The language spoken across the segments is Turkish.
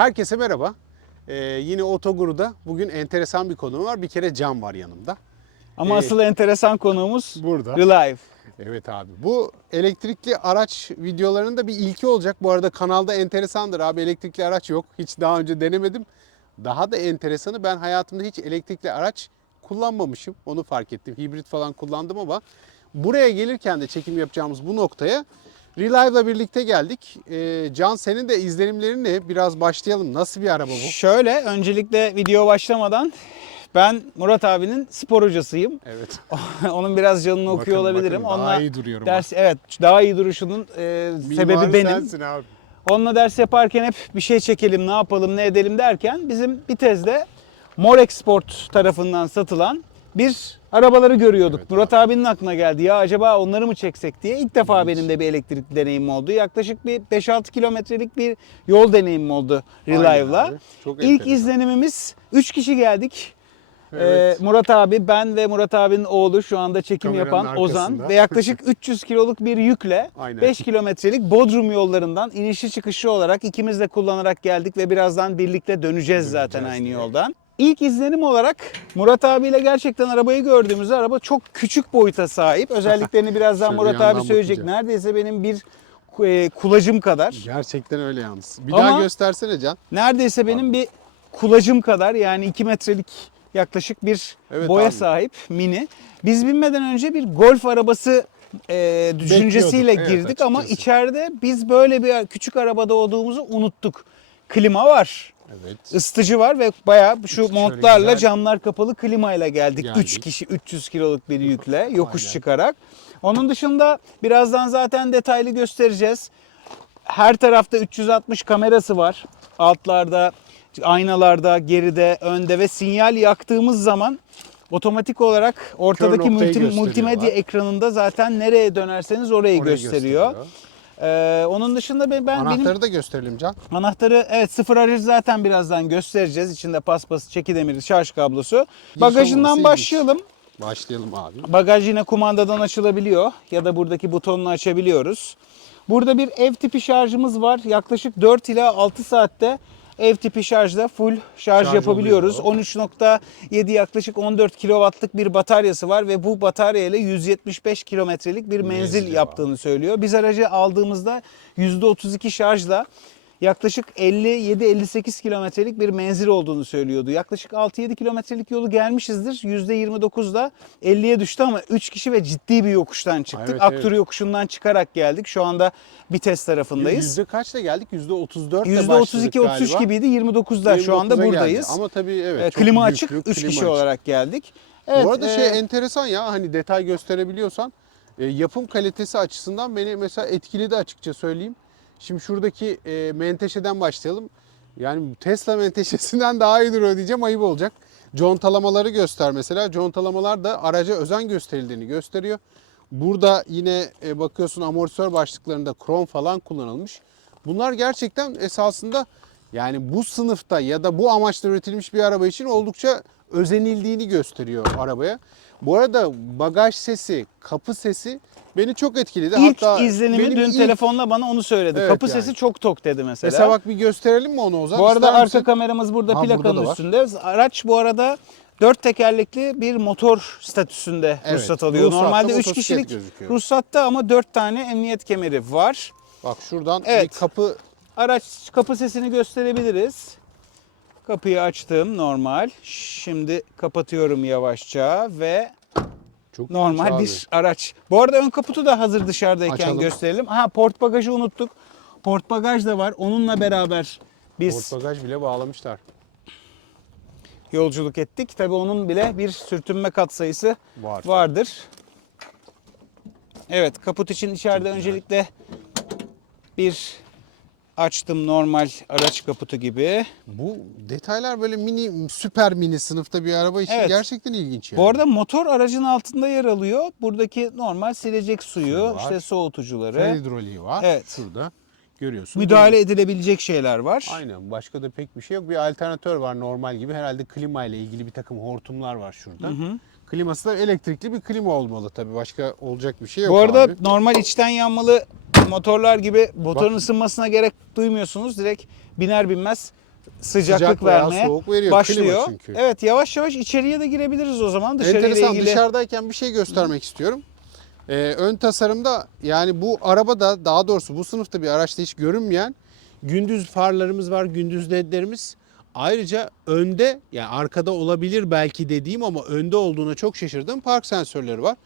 Herkese merhaba. Ee, yine Otoguru'da bugün enteresan bir konu var. Bir kere Can var yanımda. Ama Ee, asıl enteresan konuğumuz Burada. Relive. Evet abi. Bu elektrikli araç videolarının da bir ilki olacak. Bu arada kanalda enteresandır abi. Elektrikli araç yok. Hiç daha önce denemedim. Daha da enteresanı ben hayatımda hiç elektrikli araç kullanmamışım. Onu fark ettim. Hibrit falan kullandım ama buraya gelirken de çekim yapacağımız bu noktaya Relive'la birlikte geldik. Ee, Can senin de izlenimlerin ne? Biraz başlayalım. Nasıl bir araba bu? Şöyle öncelikle video başlamadan ben Murat abinin spor hocasıyım. Evet. Onun biraz canını okuyor Bakın, olabilirim. bakın, daha Onunla iyi duruyorum. ders evet daha iyi duruşunun e, sebebi benim. sensin abi. Onunla ders yaparken hep bir şey çekelim, ne yapalım, ne edelim derken bizim Bitez'de Morex Sport tarafından satılan bir arabaları görüyorduk. Evet Murat abinin aklına geldi. Ya acaba onları mı çeksek diye. İlk defa benim de bir elektrikli deneyimim oldu. Yaklaşık bir 5-6 kilometrelik bir yol deneyimim oldu Relive'la. abi, İlk izlenimimiz 3 kişi geldik. Evet. Ee, Murat abi, ben ve Murat abinin oğlu şu anda çekim Kameranın yapan Ozan arkasında. ve yaklaşık 300 kiloluk bir yükle Aynen. 5 kilometrelik Bodrum yollarından inişli çıkışlı olarak ikimiz de kullanarak geldik ve birazdan birlikte döneceğiz zaten aynı diye. yoldan. İlk izlenim olarak Murat abiyle gerçekten arabayı gördüğümüzde araba çok küçük boyuta sahip. Özelliklerini birazdan Şöyle Murat yandan abi söyleyecek. bakacağım. Neredeyse benim bir e, kulacım kadar. Gerçekten öyle yalnız. Bir Ama- daha göstersene Can. Neredeyse benim bir kulacım kadar yani 2 metrelik yaklaşık bir Evet boya abi. sahip mini. Biz binmeden önce bir golf arabası e, düşüncesiyle Bekliyorduk, evet, girdik ama açıkçası. içeride biz böyle bir küçük arabada olduğumuzu unuttuk. Klima var. Evet. ısıtıcı var ve bayağı şu Şöyle montlarla güzel. camlar kapalı klimayla geldik. Geldik. 3 kişi 300 kiloluk bir yükle yokuş Aynen. çıkarak. Onun dışında birazdan zaten detaylı göstereceğiz. Her tarafta 360 kamerası var. Altlarda, aynalarda, geride, önde ve sinyal yaktığımız zaman otomatik olarak ortadaki multi- multimedya ekranında zaten nereye dönerseniz orayı Orayı gösteriyor. Ee, onun dışında ben, ben benim Anahtarı da gösterelim Can. Anahtarı evet sıfır aracı zaten birazdan göstereceğiz. İçinde paspası, çeki demiri, şarj kablosu. Bagajından başlayalım. Başlayalım abi. Bagaj yine kumandadan açılabiliyor ya da buradaki butonla açabiliyoruz. Burada bir ev tipi şarjımız var. Yaklaşık 4 ila 6 saatte ev tipi şarjda full şarj, Şarj yapabiliyoruz. oluyor. 13.7 yaklaşık 14 kW'lık bir bataryası var ve bu batarya ile 175 kilometrelik bir menzil Menzili var. yaptığını söylüyor. Biz aracı aldığımızda %32 şarjla yaklaşık 57-58 kilometrelik bir menzil olduğunu söylüyordu. Yaklaşık 6-7 kilometrelik yolu gelmişizdir. %29'da 50'ye düştü ama 3 kişi ve ciddi bir yokuştan çıktık. Evet, Aktur evet. yokuşundan çıkarak geldik. Şu anda Bites tarafındayız. Yüzde kaçta geldik? Yüzde 34 ile %32-33 gibiydi. 29'da şu anda 29'a geldi. buradayız. Ama tabii evet. Ee, klima açık 3 klima kişi açık. olarak geldik. Evet, Bu arada e, şey enteresan ya hani detay gösterebiliyorsan e, yapım kalitesi açısından beni mesela etkiledi açıkça söyleyeyim. Şimdi şuradaki e, menteşeden başlayalım. Yani Tesla menteşesinden daha iyi duruyor diyeceğim ayıp olacak. Contalamaları göster mesela. Contalamalar da araca özen gösterildiğini gösteriyor. Burada yine e, bakıyorsun amortisör başlıklarında krom falan kullanılmış. Bunlar gerçekten esasında yani bu sınıfta ya da bu amaçla üretilmiş bir araba için oldukça özenildiğini gösteriyor arabaya. Bu arada bagaj sesi, kapı sesi beni çok etkiledi. İlk Hatta izlenimi benim dün ilk- telefonla bana onu söyledi. Evet Kapı yani. sesi çok tok dedi mesela. Mesela bak bir gösterelim mi onu Ozan? bu arada İster arka misin? kameramız burada Ha, burada plakanın da var. üstünde. Araç bu arada dört tekerlekli bir motor statüsünde Evet, ruhsat alıyor. ruhsatta Normalde 3 motosiklet kişilik gözüküyor. ruhsatta ama 4 tane emniyet kemeri var. Bak şuradan Evet. bir kapı Araç kapı sesini gösterebiliriz. Kapıyı açtım normal. Şimdi kapatıyorum yavaşça ve çok normal bir araç. Bu arada ön kaputu da hazır dışarıdayken Açalım. gösterelim. Ha port bagajı unuttuk. Port bagaj da var. Onunla beraber biz Port bagaj bile bağlamışlar. yolculuk ettik. Tabii onun bile bir sürtünme katsayısı Var. vardır. Evet kaput için içeride öncelikle bir açtım normal araç kaputu gibi. Bu detaylar böyle mini, süper mini sınıfta bir araba için Evet. gerçekten ilginç yani. Bu arada motor aracın altında yer alıyor. Buradaki normal silecek suyu, Suyu var. işte soğutucuları, Fren hidroliği var. Evet. Şurada görüyorsun. müdahale edilebilecek şeyler var. Aynen. Başka da pek bir şey yok. Bir alternatör var normal gibi. Herhalde klima ile ilgili bir takım hortumlar var şurada. Kliması da elektrikli bir klima olmalı tabii. Başka olacak bir şey yok Bu arada abi. normal içten yanmalı motorlar gibi motorun Bak. ısınmasına gerek duymuyorsunuz. Direkt biner binmez sıcaklık Sıcak vermeye soğuk veriyor. Başlıyor. çünkü. Evet yavaş yavaş içeriye de girebiliriz o zaman. Dışarıyla Enteresan ilgili. dışarıdayken bir şey göstermek istiyorum. Ee, ön tasarımda yani bu arabada daha doğrusu bu sınıfta bir araçta hiç görünmeyen gündüz farlarımız var, gündüz ledlerimiz. Ayrıca önde yani arkada olabilir belki dediğim ama önde olduğuna çok şaşırdım park sensörleri var.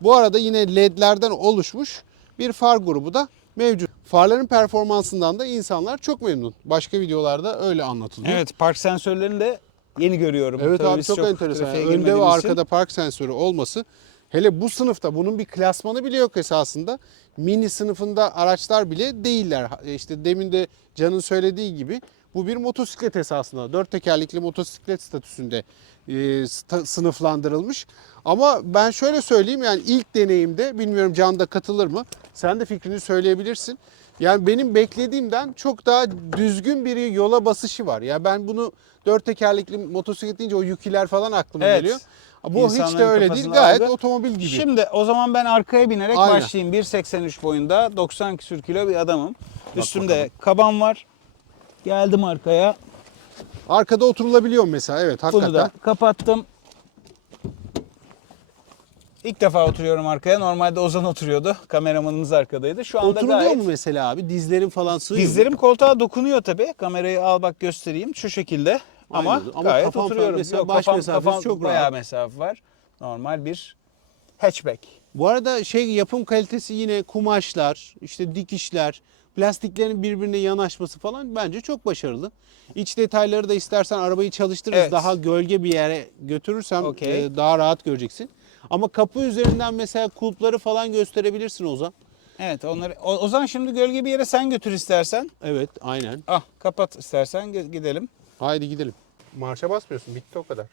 Bu arada yine ledlerden oluşmuş bir far grubu da mevcut. Farların performansından da insanlar çok memnun. Başka videolarda öyle anlatılıyor. Evet park sensörlerini de yeni görüyorum. Evet Tabii abi biz çok, enteresan. Yani önde ve arkada park sensörü olması hele bu sınıfta bunun bir klasmanı bile yok esasında. Mini sınıfında araçlar bile değiller. İşte demin de Can'ın söylediği gibi bu bir motosiklet esasında. Dört tekerlekli motosiklet statüsünde e, sta- sınıflandırılmış. Ama ben şöyle söyleyeyim yani ilk deneyimde bilmiyorum Can da katılır mı? Sen de fikrini söyleyebilirsin. Yani benim beklediğimden çok daha düzgün bir yola basışı var. Ya ben bunu dört tekerlekli motosiklet deyince o yüküler falan aklıma Evet. geliyor. Bu hiç de İnsanların öyle değil. Gayet algı. otomobil gibi. Şimdi o zaman ben arkaya binerek Aynen. başlayayım. 1.83 boyunda 90 küsür kilo bir adamım. Üstümde kaban var. Geldim arkaya. Arkada oturulabiliyor mesela evet hakikaten. Bunu da kapattım. İlk defa oturuyorum arkaya. Normalde Ozan oturuyordu. Kameramanımız arkadaydı. Şu anda Oturuluyor gayet... mu mesela abi? Dizlerin falan sığıyor mu? Dizlerim koltuğa dokunuyor tabii. Kamerayı al bak göstereyim. Şu şekilde. Ama, Aynen. Ama gayet kafam oturuyorum. mesela baş mesafesi çok bayağı rahat. mesafe var. Normal bir hatchback. Bu arada şey yapım kalitesi yine kumaşlar, işte dikişler, plastiklerin birbirine yanaşması falan bence çok başarılı. İç detayları da istersen arabayı çalıştırırız Evet. daha gölge bir yere götürürsem Okey. e, daha rahat göreceksin. Ama kapı üzerinden mesela kulpları falan gösterebilirsin Ozan. Evet onları o, o zaman şimdi gölge bir yere sen götür istersen. Evet aynen. Ah kapat istersen gidelim. Haydi gidelim. Marşa basmıyorsun bitti o kadar.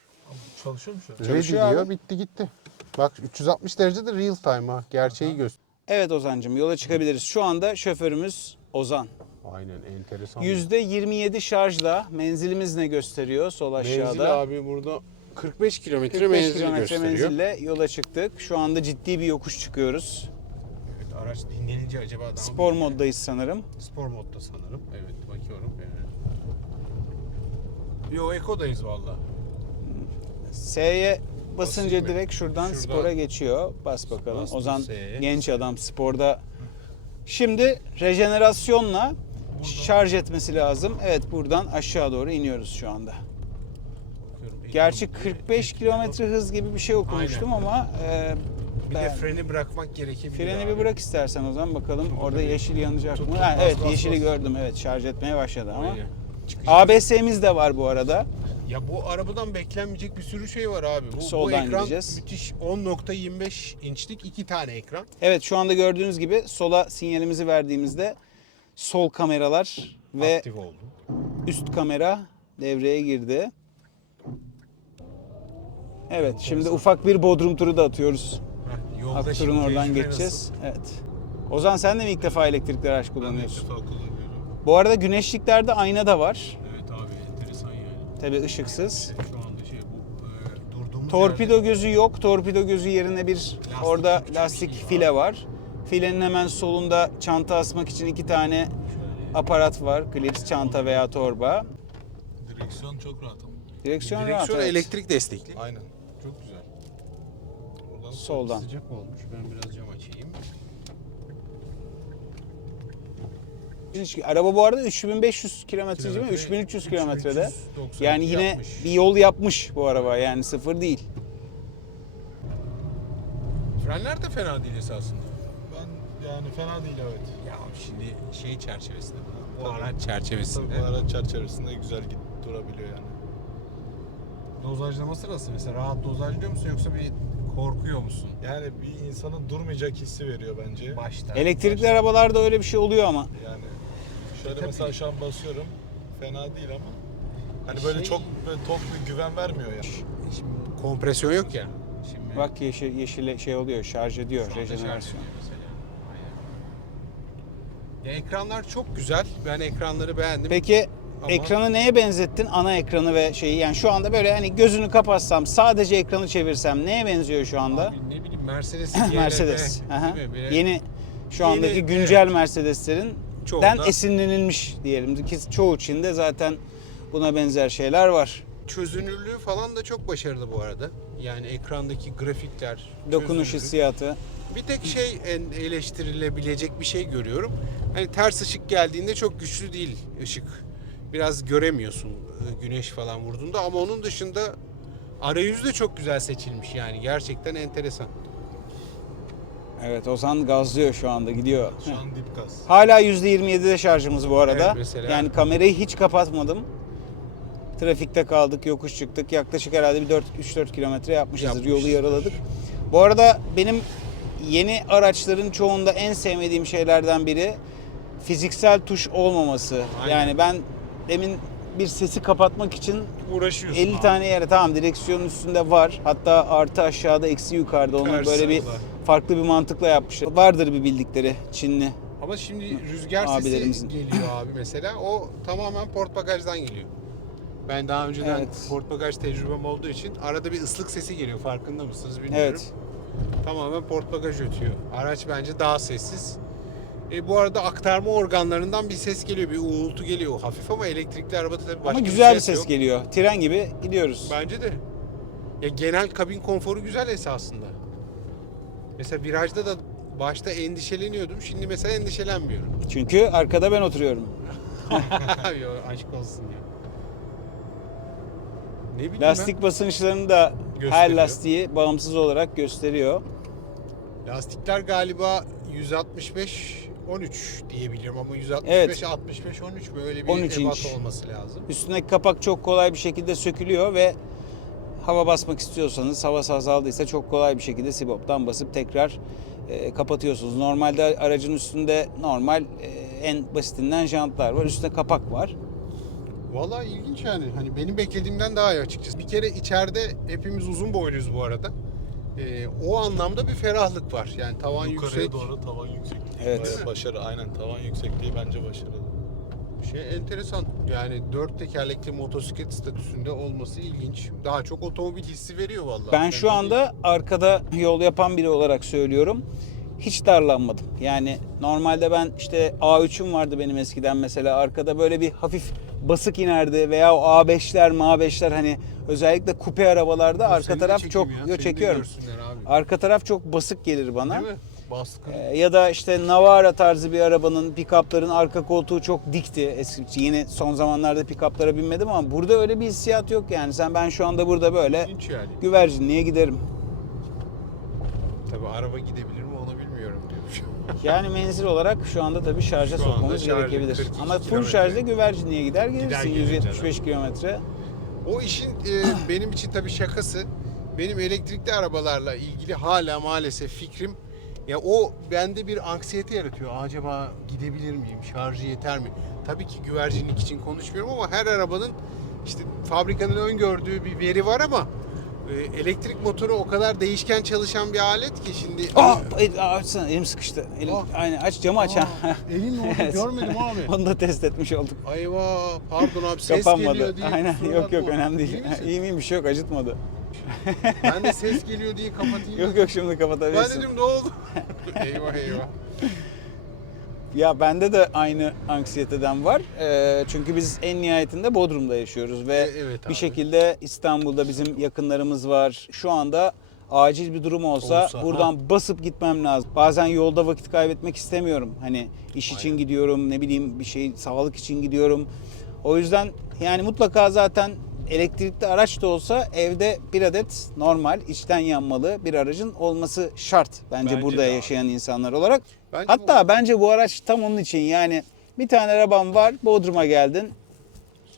Çalışıyor mu şu an? Ready Çalışıyor diyor bitti gitti. Bak 360 derecede real time ha. Gerçeği göster. Evet Ozancım yola çıkabiliriz. Şu anda şoförümüz Ozan. Aynen enteresan. %27 şarjla menzilimiz ne gösteriyor sol aşağıda? Menzil abi burada 45 kilometre 45 menzil kilometre gösteriyor. menzille yola çıktık. Şu anda ciddi bir yokuş çıkıyoruz. Evet, araç dinlenince acaba daha Spor moddayız sanırım. Spor modda sanırım. Evet bakıyorum yani. Yo Eko'dayız valla. S'ye basınca Basayım direkt şuradan Şuradan. spora geçiyor. Bas bakalım. Bastım Ozan S'ye. genç adam sporda. Şimdi rejenerasyonla şarj etmesi lazım. Evet buradan aşağı doğru iniyoruz şu anda. Gerçi 45 kilometre hız gibi bir şey okumuştum ama e, Bir de freni bırakmak gerekebilir freni abi. bir bırak istersen o zaman bakalım orada tabii. yeşil yanacak Tut, mı? tut, Ha, bas, evet bas, yeşili bas. gördüm. Evet şarj etmeye başladı ama. Aynen. ABS'miz de var bu arada. Ya bu arabadan beklenmeyecek bir sürü şey var abi. Bu, bu Soldan ekran gideceğiz. müthiş 10.25 inçlik iki tane ekran. Evet şu anda gördüğünüz gibi sola sinyalimizi verdiğimizde sol kameralar ve Aktif oldu. üst kamera devreye girdi. Evet şimdi ufak bir bodrum turu da atıyoruz. Heh, yolda Aktur'un şimdi oradan tecrübe geçeceğiz. Evet. Ozan sen de mi ilk defa elektrikli araç nasıl? Kullanıyorsun? defa kullanıyorum. Bu arada güneşliklerde ayna da var. Evet abi enteresan yani. Tabii ışıksız. Şu anda şey bu e, durduğumuz Torpido yerde- gözü yok. Torpido gözü yerine bir orada küçük bir lastik şey var. file var. Filenin hemen solunda çanta asmak için iki tane Şöyle. aparat var. Klips, çanta veya torba. Direksiyon çok rahat ama. Direksiyon, rahat. Direksiyon evet. elektrik destekli. Aynen. Çok güzel. Buradan Soldan. Sıcak olmuş. Ben biraz cam Araba bu arada 3500 kilometre değil mi? Kilometre, 3300 kilometrede. 3392 Yani yine yapmış. bir yol yapmış bu araba yani sıfır değil. Frenler de fena değil esasında. Ben yani fena değil evet. Ya şimdi şey çerçevesinde bu, Tabii. araç Tabii çerçevesinde. bu araç çerçevesinde güzel git durabiliyor yani. Dozajlaması nasıl mesela? Rahat dozajlıyor musun yoksa bir korkuyor musun? Yani bir insanın durmayacak hissi veriyor bence. Başta. Elektrikli arabalarda öyle bir şey oluyor ama. Yani şöyle Tabii. mesela şu an basıyorum. Fena değil ama hani böyle Şey- çok böyle tok bir güven vermiyor yani. Şimdi kompresyon yok ya. Şimdi Bak yeşil, yeşile şey oluyor şarj ediyor şu anda şarj rejenerasyon. ediyor mesela. Ya ekranlar çok güzel. Ben ekranları beğendim. Peki Ama- ekranı neye benzettin? Ana ekranı ve şeyi yani şu anda böyle hani gözünü kapatsam sadece ekranı çevirsem neye benziyor şu anda? Abi ne bileyim Mercedes Mercedes. Aha. Değil mi? Böyle- Yeni şu andaki Yeni, güncel Mercedeslerin Çoğunda- den esinlenilmiş diyelim ki çoğu Çin'de zaten buna benzer şeyler var. Çözünürlüğü falan da çok başarılı bu arada. Yani ekrandaki grafikler, Dokunuş hissiyatı. Bir tek şey en eleştirilebilecek bir şey görüyorum. Hani ters ışık geldiğinde çok güçlü değil ışık. Biraz göremiyorsun e, güneş falan vurduğunda ama onun dışında arayüz de çok güzel seçilmiş yani gerçekten enteresan. Evet Ozan gazlıyor şu anda gidiyor. Şu an dip gaz. Hala %27'de şarjımız bu arada. Evet, mesela. Yani kamerayı hiç kapatmadım. Trafikte kaldık, yokuş çıktık. Yaklaşık herhalde bir 4-3-4 kilometre yapmışızdır. Yolu Yapmışızdır. yaraladık. Bu arada benim yeni araçların çoğunda en sevmediğim şeylerden biri fiziksel tuş olmaması. Aynen. Yani ben demin bir sesi kapatmak için Uğraşıyorsun 50 abi. tane yere tamam direksiyonun üstünde var. Hatta artı aşağıda eksi yukarıda. Onu Ters böyle bir. Farklı bir mantıkla yapmışlar. Vardır bir bildikleri Çinli. Ama şimdi rüzgar Abilerimizin. sesi geliyor abi mesela. O tamamen port bagajdan geliyor. Ben daha önceden Evet. port bagaj tecrübem olduğu için arada bir ıslık sesi geliyor. Farkında mısınız bilmiyorum. Evet. Tamamen port bagaj ötüyor. Araç bence daha sessiz. E, bu arada aktarma organlarından bir ses geliyor, bir uğultu geliyor. Hafif ama elektrikli arabada tabii başka Ama güzel bir ses ses yok. geliyor. Tren gibi gidiyoruz. Bence de. Ya genel kabin konforu güzel esasında. Mesela virajda da başta endişeleniyordum. Şimdi mesela endişelenmiyorum. Çünkü arkada ben oturuyorum. Yo, aşk olsun ya. Ne bileyim Lastik basınçlarını da her Gösteriyor. lastiği bağımsız olarak gösteriyor. ben. Lastikler galiba 165 13 diye biliyorum ama 165 Evet. 65 13 böyle bir 13 ebat inç. olması lazım. Üstündeki kapak çok kolay bir şekilde sökülüyor ve hava basmak istiyorsanız havası azaldıysa çok kolay bir şekilde siboptan basıp tekrar e, kapatıyorsunuz. Normalde aracın üstünde normal e, en basitinden jantlar var. Üstünde kapak var. Vallahi ilginç yani. Hani benim beklediğimden daha iyi açıkçası. Bir kere içeride hepimiz uzun boyluyuz bu arada. Ee, o anlamda bir ferahlık var. Yani tavan Yukarıya yüksek. doğru tavan yüksekliği. Evet. Bayağı başarı aynen tavan yüksekliği bence başarılı. Şey enteresan. Yani dört tekerlekli motosiklet statüsünde olması ilginç. Daha çok otomobil hissi veriyor vallahi. Ben şu anda arkada yol yapan biri olarak söylüyorum. Hiç darlanmadım. Yani normalde ben işte A3'üm vardı benim eskiden mesela arkada böyle bir hafif basık inerdi veya o A5'ler M5'ler hani özellikle kupe arabalarda arka taraf çok ya, yo çekiyorum. Arka taraf çok basık gelir bana. Değil mi? Baskın. Ee, ya da işte Navara tarzı bir arabanın pick-up'ların arka koltuğu çok dikti. Eski yeni son zamanlarda pick-up'lara binmedim ama burada öyle bir hissiyat yok yani. Sen ben şu anda burada böyle yani. güvercinliğe giderim. Tabii araba gidebilir mi onu bilmiyorum diyormuş. Yani menzil olarak şu anda tabii şarja Şu sokmamız gerekebilir. 42 Ama full kilometre. şarjda güvercinliğe gider gelirsin gelir 175 kilometre. O işin e, benim için tabii şakası. Benim elektrikli arabalarla ilgili hala maalesef fikrim ya o bende bir anksiyete yaratıyor. Acaba gidebilir miyim? Şarjı yeter mi? Tabii ki güvercinlik için konuşmuyorum ama her arabanın işte fabrikanın öngördüğü bir veri var ama e, elektrik motoru o kadar değişken çalışan bir alet ki şimdi e, açsana elim sıkıştı. Elim, Aa. aynen aç camı aç ha. Aa, elin ne oldu? Evet. Görmedim abi. Onu da test etmiş olduk. Ayva pardon abi ses Kapanmadı. geliyor diye. Aynen yok yok önemli değil. İyi misin? İyi miyim bir şey yok acıtmadı. Ben de ses geliyor diye kapatayım. Yok yok şimdi Ben kapatabilirsin. dedim ne oldu? eyvah eyvah. Ya bende de aynı anksiyeteden var. Ee, çünkü biz en nihayetinde Bodrum'da yaşıyoruz ve E, evet bir şekilde İstanbul'da bizim yakınlarımız var. Şu anda acil bir durum olsa, Olsa, buradan basıp gitmem lazım. Bazen yolda vakit kaybetmek istemiyorum. Hani iş için Aynen. gidiyorum, ne bileyim bir şey sağlık için gidiyorum. O yüzden yani mutlaka zaten elektrikli araç da olsa evde bir adet normal içten yanmalı bir aracın olması şart bence, Bence burada de abi. yaşayan insanlar olarak. Bence Hatta bence bu araç tam onun için yani bir tane araban var Bodrum'a geldin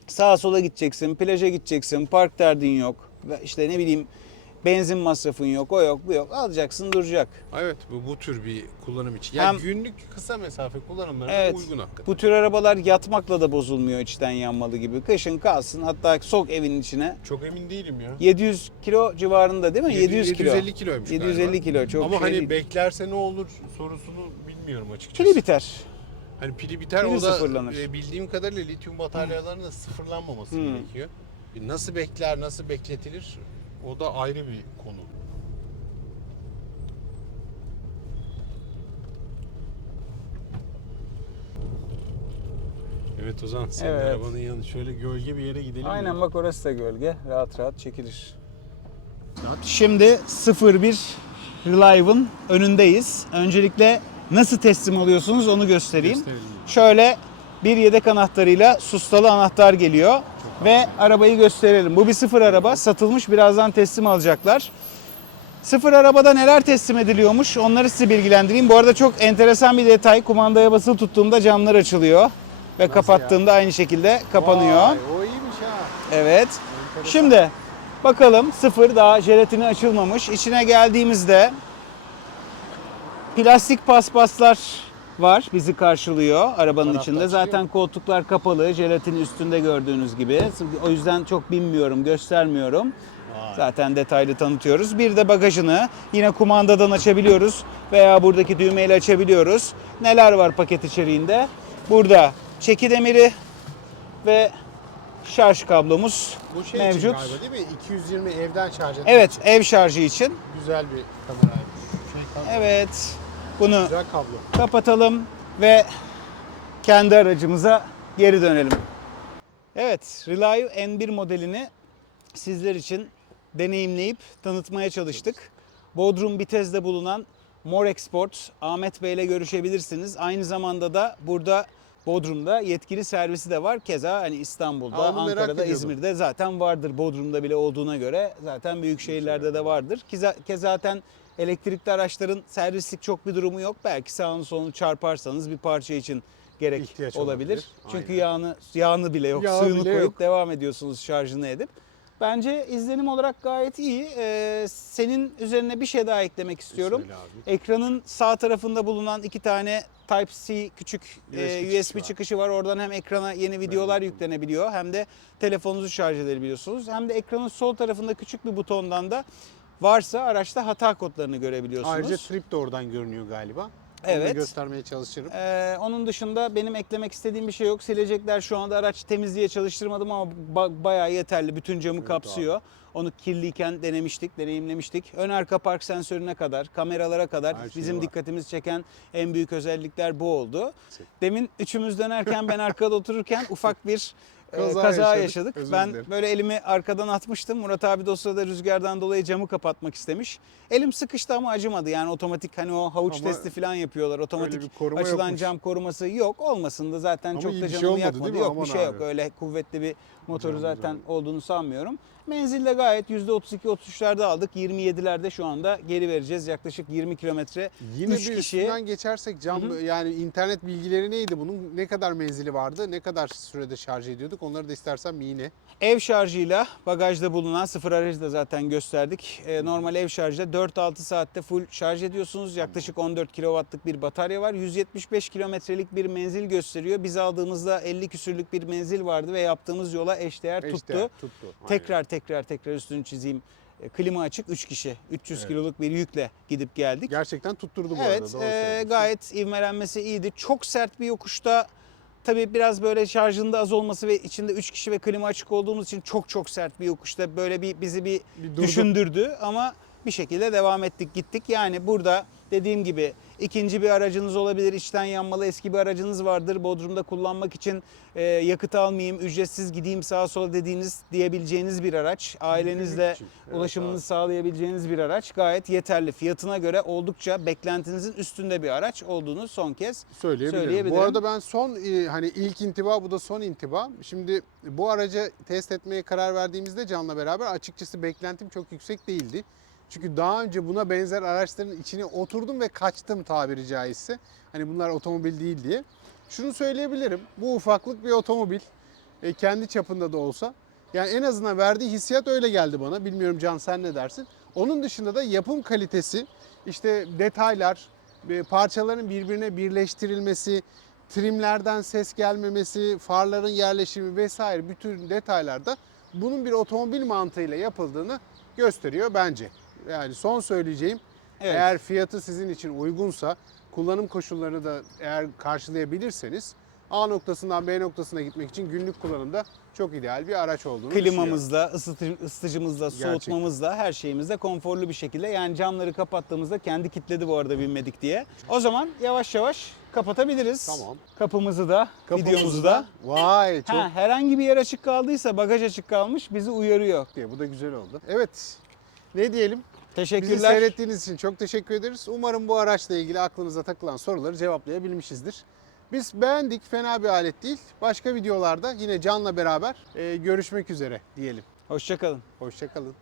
sağa sola gideceksin plaja gideceksin park derdin yok işte ne bileyim benzin masrafın yok o yok bu yok alacaksın duracak. Evet bu, bu tür bir kullanım için. Yani Hem- günlük kısa mesafe kullanımlarına Evet. uygun hakikaten. Bu tür arabalar yatmakla da bozulmuyor içten yanmalı gibi. Kışın kalsın hatta sok evin içine. Çok emin değilim ya. 700 kilo civarında değil mi? 700 kilo. 750 kiloymuş 750 galiba. kilo çok Ama şey hani değil. beklerse ne olur sorusunu bilmiyorum açıkçası. Pili biter. Hani pili biter Pili o da sıfırlanır. e, bildiğim kadarıyla lityum bataryalarının da sıfırlanmaması Hmm. gerekiyor. E, Nasıl bekler, nasıl bekletilir o da ayrı bir konu. Evet Ozan senin Evet. arabanın yanı şöyle gölge bir yere gidelim. Aynen bak orası da gölge. Rahat rahat çekilir. Şimdi 01 Relive'ın önündeyiz. Öncelikle nasıl teslim oluyorsunuz onu göstereyim. Gösterelim. Şöyle bir yedek anahtarıyla sustalı anahtar geliyor ve arabayı gösterelim. Bu bir sıfır araba satılmış birazdan teslim alacaklar. Sıfır arabada neler teslim ediliyormuş onları size bilgilendireyim. Bu arada çok enteresan bir detay. Kumandaya basılı tuttuğumda camlar açılıyor ve kapattığımda aynı şekilde kapanıyor. Vay, o iyiymiş ha. Evet. Şimdi bakalım sıfır daha jelatini açılmamış. İçine geldiğimizde plastik paspaslar var bizi karşılıyor arabanın Tarafta içinde. açılıyor Zaten koltuklar kapalı jelatini üstünde gördüğünüz gibi. O yüzden çok bilmiyorum göstermiyorum. Zaten detaylı tanıtıyoruz. Bir de bagajını yine kumandadan açabiliyoruz veya buradaki düğmeyle açabiliyoruz. Neler var paket içeriğinde? Burada çeki demiri ve şarj kablomuz Bu şey mevcut. için galiba değil mi? 220 evden şarj etmek Evet, için. ev şarjı için. Güzel bir kameraymış. Şey, kamera. Evet. Bunu kapatalım ve kendi aracımıza geri dönelim. Evet, Relive N1 modelini sizler için deneyimleyip tanıtmaya çalıştık. Bodrum Bitez'de bulunan More Export Ahmet Bey ile görüşebilirsiniz. Aynı zamanda da burada Bodrum'da yetkili servisi de var. Keza hani İstanbul'da, Aa, Ankara'da. İzmir'de zaten vardır. Bodrum'da bile olduğuna göre zaten büyük şehirlerde de vardır. Ki ki zaten elektrikli araçların servislik çok bir durumu yok. Belki sağını solunu çarparsanız bir parça için gerek İhtiyaç olabilir. olabilir. Çünkü Aynen. yağını yağını bile yok. Yağı Suyunu bile koyup yok. devam ediyorsunuz şarjını edip. Bence izlenim olarak gayet iyi. Ee, senin üzerine bir şey daha eklemek istiyorum. Ekranın sağ tarafında bulunan iki tane Type-C küçük USB e, çıkışı USB var. çıkışı var. Oradan hem ekrana yeni videolar yüklenebiliyor hem de telefonunuzu şarj edebiliyorsunuz. Hem de ekranın sol tarafında küçük bir butondan da varsa araçta hata kodlarını görebiliyorsunuz. Ayrıca trip de oradan görünüyor galiba. Onu da Evet. göstermeye çalışırım. Ee, onun dışında benim eklemek istediğim bir şey yok. Silecekler şu anda araç temizliğe çalıştırmadım ama ba- bayağı yeterli. Bütün camı kapsıyor. Onu kirliyken denemiştik, deneyimlemiştik. Ön arka park sensörüne kadar, kameralara kadar Her şey bizim var. dikkatimizi çeken en büyük özellikler bu oldu. Demin üçümüz dönerken ben arkada otururken ufak bir Kaza kaza, yaşadık. yaşadık. Ben dilerim. böyle elimi arkadan atmıştım. Murat abi de o sırada rüzgardan dolayı camı kapatmak istemiş. Elim sıkıştı ama acımadı. Yani otomatik hani o havuç Ama testi falan yapıyorlar. Otomatik açılan yokmuş. cam koruması yok. Olmasın da zaten Ama çok da şey canımı olmadı yakmadı. Yok Aman bir şey abi. yok. Öyle kuvvetli bir motoru Canım, zaten canım. olduğunu sanmıyorum. Menzilde gayet %32-33'lerde aldık. 27'lerde şu anda geri vereceğiz. Yaklaşık 20 kilometre. Yine üç bir kişi- üstünden geçersek cam yani internet bilgileri neydi bunun? Ne kadar menzili vardı? Ne kadar sürede şarj ediyorduk? Onları da istersen yine. Ev şarjıyla bagajda bulunan sıfır aracı da zaten gösterdik. Ee, normal ev şarjda 4-6 saatte full şarj ediyorsunuz. Yaklaşık 14 kW'lık bir batarya var. 175 kilometrelik bir menzil gösteriyor. Biz aldığımızda 50 küsürlük bir menzil vardı ve yaptığımız yola eşdeğer tuttu. Eşdeğer tuttu. Aynen. Tekrar tekrar tekrar üstünü çizeyim. E, Klima açık 3 kişi 300 Evet. kiloluk bir yükle gidip geldik. Gerçekten tutturdu bu Evet, arada. E, söylüyorsun. gayet ivmelenmesi iyiydi. Çok sert bir yokuşta tabii biraz böyle şarjında az olması ve içinde 3 kişi ve klima açık olduğumuz için çok çok sert bir yokuşta böyle bir bizi bir, Bir düşündürdü ama bir şekilde devam ettik gittik. Yani burada dediğim gibi ikinci bir aracınız olabilir, içten yanmalı eski bir aracınız vardır. Bodrum'da kullanmak için e, yakıt almayayım, ücretsiz gideyim sağa sola dediğiniz diyebileceğiniz bir araç. Ailenizle. Evet, ulaşımınızı sağlayabileceğiniz bir araç. Gayet yeterli. Fiyatına göre oldukça beklentinizin üstünde bir araç olduğunu son kez Söyleyebilirim. Söyleyebilirim. Bu arada ben son e, hani ilk intiba bu da son intiba. Şimdi bu aracı test etmeye karar verdiğimizde Can'la beraber açıkçası beklentim çok yüksek değildi. Çünkü daha önce buna benzer araçların içine oturdum ve kaçtım tabiri caizse. Hani bunlar otomobil değil diye. Şunu söyleyebilirim. Bu ufaklık bir otomobil. E, kendi çapında da olsa. Yani en azından verdiği hissiyat öyle geldi bana. Bilmiyorum Can sen ne dersin? Onun dışında da yapım kalitesi, işte detaylar, e, parçaların birbirine birleştirilmesi, trimlerden ses gelmemesi, farların yerleşimi vesaire bütün detaylarda bunun bir otomobil mantığıyla yapıldığını gösteriyor bence. Yani son söyleyeceğim Evet. eğer fiyatı sizin için uygunsa, kullanım koşullarını da eğer karşılayabilirseniz A noktasından B noktasına gitmek için günlük kullanımda çok ideal bir araç olduğunu. Klimamızla, ısıtı, ısıtıcımızla, Gerçekten. soğutmamızla, her şeyimizle konforlu bir şekilde. Yani camları kapattığımızda kendi kilitledi bu arada binmedik diye. O zaman yavaş yavaş kapatabiliriz. Tamam. Kapımızı da, Kapımızı videomuzu da. Vay çok Ha, herhangi bir yer açık kaldıysa, bagaj açık kalmış bizi uyarıyor. diye. Bu da güzel oldu. Evet. Ne diyelim? Bizi Teşekkürler. seyrettiğiniz için çok teşekkür ederiz. Umarım bu araçla ilgili aklınıza takılan soruları cevaplayabilmişizdir. Biz beğendik, fena bir alet değil. Başka videolarda yine Can'la beraber e, görüşmek üzere diyelim. Hoşçakalın. Hoşçakalın.